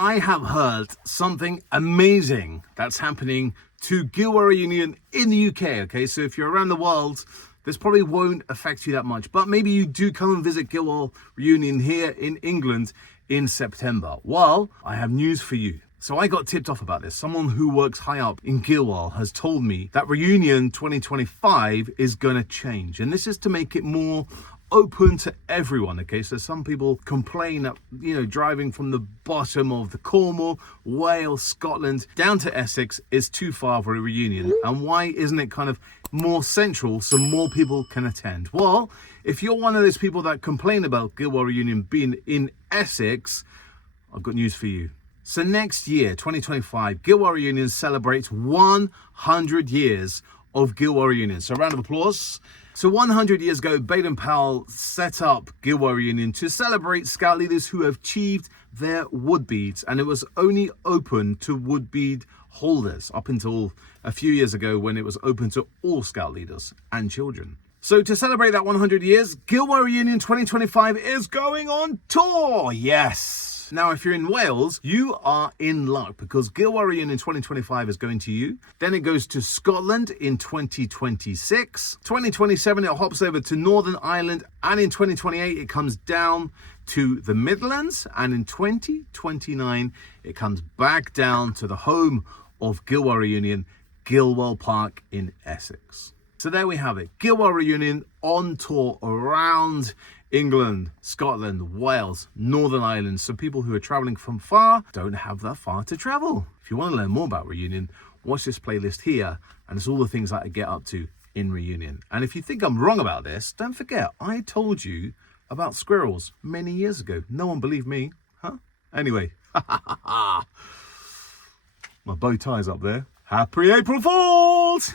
I have heard something amazing that's happening to Gilwell Reunion in the UK, okay? So if you're around the world, this probably won't affect you that much, but maybe you do come and visit Gilwell Reunion here in England in September. Well, I have news for you. So I got tipped off about this. Someone who works high up in Gilwell has told me that Reunion 2025 is going to change. And this is to make it more open to everyone, okay? So some people complain that, driving from the bottom of the Cornwall, Wales, Scotland, down to Essex is too far for a reunion. And why isn't it kind of more central so more people can attend? Well, if you're one of those people that complain about Gilwell Reunion being in Essex, I've got news for you. So next year, 2025, Gilwell Reunion celebrates 100 years of Gilwell Reunion. So a round of applause. So 100 years ago, Baden-Powell set up Gilwell Reunion to celebrate scout leaders who have achieved their wood beads. And it was only open to wood bead holders up until a few years ago when it was open to all scout leaders and children. So to celebrate that 100 years, Gilwell Reunion 2025 is going on tour. Yes. Now, if you're in Wales, you are in luck because Gilwell Reunion 2025 is going to you. Then it goes to Scotland in 2026. 2027, it hops over to Northern Ireland. And in 2028, it comes down to the Midlands. And in 2029, it comes back down to the home of Gilwell Reunion, Gilwell Park in Essex. So there we have it. Gilwell Reunion on tour around England, Scotland, Wales, Northern Ireland. So people who are traveling from far don't have that far to travel. If you want to learn more about Reunion, watch this playlist here. And it's all the things that I get up to in Reunion. And if you think I'm wrong about this, don't forget, I told you about squirrels many years ago. No one believed me, huh? Anyway, my bow tie's up there. Happy April Fools!